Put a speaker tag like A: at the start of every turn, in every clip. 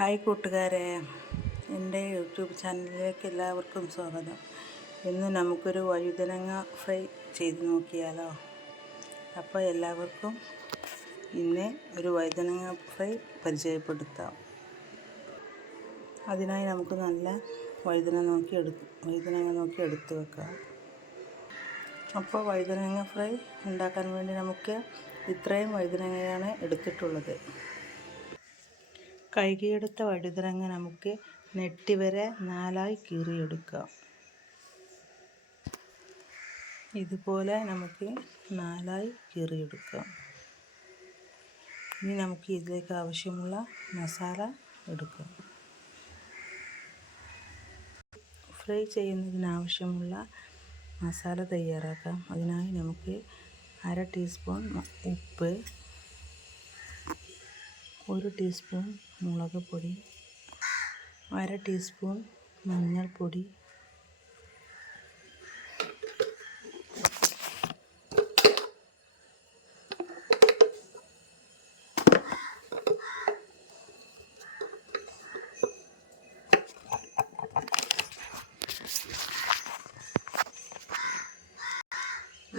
A: Hi കൂട്ടുകാരെ എന്റെ YouTube ചാനലിലേക്ക് എല്ലാവർക്കും സ്വാഗതം. ഇന്ന് നമുക്കൊരു വഴുതനങ്ങ ഫ്രൈ ചെയ്ത് നോക്കിയാലോ? അപ്പോൾ എല്ലാവർക്കും ഇന്ന് ഒരു വഴുതനങ്ങ ഫ്രൈ പരിചയപ്പെടുത്താം. അതിനായി നമുക്ക് നല്ല വഴുതന നോക്കി എടുത്ത് വഴുതനങ്ങ നോക്കി എടുത്തു വെക്കാം. അപ്പോൾ വഴുതനങ്ങ ഫ്രൈ ഉണ്ടാക്കാൻ വേണ്ടി നമുക്ക് ഇത്രയും വഴുതനങ്ങയാണ് എടുത്തിട്ടുള്ളത്. കഴുകിയെടുത്ത വഴുതനങ്ങ നമുക്ക് നെട്ടി വരെ നാലായി കീറിയെടുക്കാം. ഇതുപോലെ നമുക്ക് നാലായി കീറിയെടുക്കാം. ഇനി നമുക്ക് ഇതിലേക്ക് ആവശ്യമുള്ള മസാല എടുക്കാം. ഫ്രൈ ചെയ്യുന്നതിനാവശ്യമുള്ള മസാല തയ്യാറാക്കാം. അതിനായി നമുക്ക് അര ടീസ്പൂൺ ഉപ്പ് ഒരു ടീസ്പൂൺ മുളക് പൊടി അര ടീസ്പൂൺ മഞ്ഞൾപ്പൊടി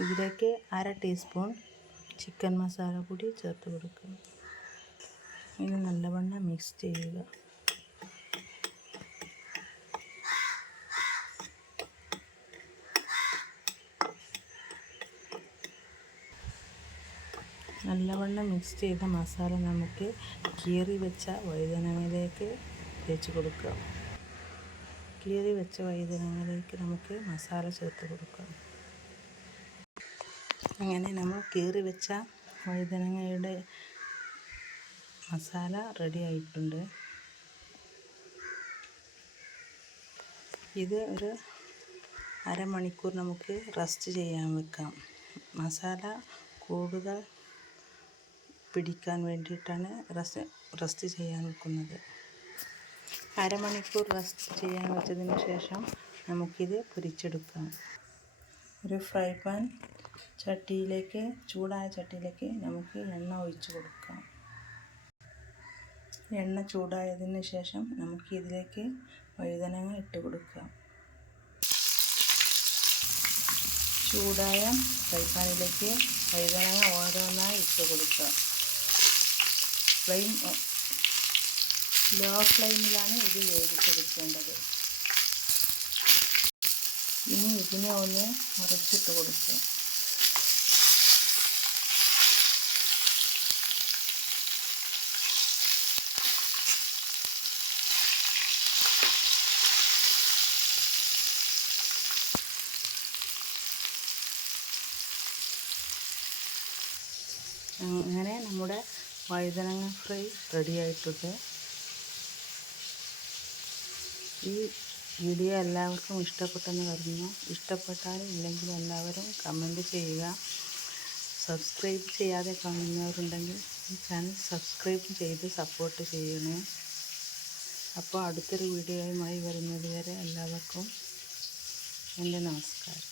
A: ഇതിലേക്ക് അര ടീസ്പൂൺ ചിക്കൻ മസാല പൊടി ചേർത്ത് കൊടുക്കുക. ഇത് നല്ലവണ്ണം മിക്സ് ചെയ്യുക. നല്ലവണ്ണം മിക്സ് ചെയ്ത മസാല നമുക്ക് കീറി വെച്ച വഴുതനങ്ങയിലേക്ക് തേച്ച് കൊടുക്കാം. കീറി വെച്ച വഴുതനങ്ങയിലേക്ക് നമുക്ക് മസാല ചേർത്ത് കൊടുക്കാം. അങ്ങനെ നമ്മൾ കീറി വെച്ച വഴുതനങ്ങയുടെ മസാല റെഡി ആയിട്ടുണ്ട്. ഇത് ഒരു അരമണിക്കൂർ നമുക്ക് റെസ്റ്റ് ചെയ്യാൻ വെക്കാം. മസാല കൂടുതൽ പിടിക്കാൻ വേണ്ടിയിട്ടാണ് റെസ്റ്റ് റെസ്റ്റ് ചെയ്യാൻ വെക്കുന്നത്. അരമണിക്കൂർ റെസ്റ്റ് ചെയ്യാൻ വെച്ചതിന് ശേഷം നമുക്കിത് പൊരിച്ചെടുക്കാം. ഒരു ഫ്രൈ പാൻ ചട്ടിയിലേക്ക് ചൂടായ ചട്ടിയിലേക്ക് നമുക്ക് എണ്ണ ഒഴിച്ച് കൊടുക്കാം. എണ്ണ ചൂടായതിന് ശേഷം നമുക്ക് ഇതിലേക്ക് വഴുതനങ്ങ ഇട്ട് കൊടുക്കാം. ചൂടായ ഫ്രൈ പാനിലേക്ക് വഴുതനങ്ങ ഓരോന്നായി ഇട്ട് കൊടുക്കുക ഫ്ലെയിം ലോ ഫ്ലെയിമിലാണ് ഇത് വേവിച്ചെടുക്കേണ്ടത്. ഇനി ഇതിനെ ഒന്ന് മുറിച്ചിട്ട് കൊടുക്കുക അങ്ങനെ നമ്മുടെ വഴുതനങ്ങ ഫ്രൈ റെഡി ആയിട്ടുണ്ട്. ഈ വീഡിയോ എല്ലാവർക്കും ഇഷ്ടപ്പെട്ടെന്ന് കരുതുന്നു. ഇഷ്ടപ്പെട്ടാൽ ഇല്ലെങ്കിൽ എല്ലാവരും കമന്റ് ചെയ്യുക. സബ്സ്ക്രൈബ് ചെയ്യാതെ കാണുന്നവരുണ്ടെങ്കിൽ ഈ ചാനൽ സബ്സ്ക്രൈബ് ചെയ്ത് സപ്പോർട്ട് ചെയ്യണേ. അപ്പോൾ അടുത്തൊരു വീഡിയോയുമായി വരുന്നത് വരെ എല്ലാവർക്കും എന്റെ നമസ്കാരം.